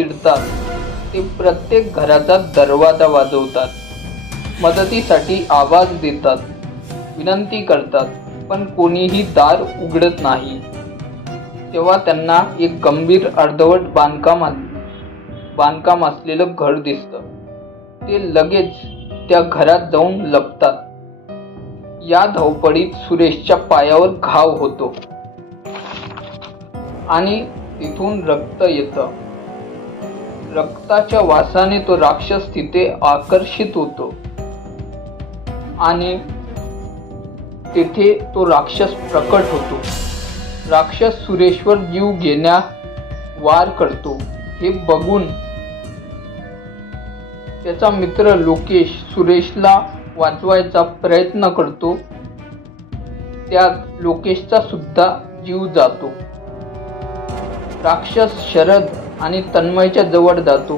शिरतात ते प्रत्येक घराचा दरवाजा वाजवतात, मदतीसाठी आवाज देतात, विनंती करतात, पण कोणीही दार उघडत नाही. तेव्हा त्यांना एक गंभीर अर्धवट बांधकाम असलेलं घर दिसतं. ते लगेच त्या घरात जाऊन लपतात. या धावपळीत सुरेशच्या पायावर घाव होतो आणि तिथून रक्त येतं. रक्ताच्या वासाने तो राक्षस तिथे आकर्षित होतो आणि तेथे तो राक्षस प्रकट होतो. राक्षस सुरेशवर जीव घेण्यास वार करतो. हे बघून त्याचा मित्र लोकेश सुरेशला वाचवायचा प्रयत्न करतो. त्यात लोकेशचा सुद्धा जीव जातो. राक्षस शरद आणि तन्मयच्या जवळ जातो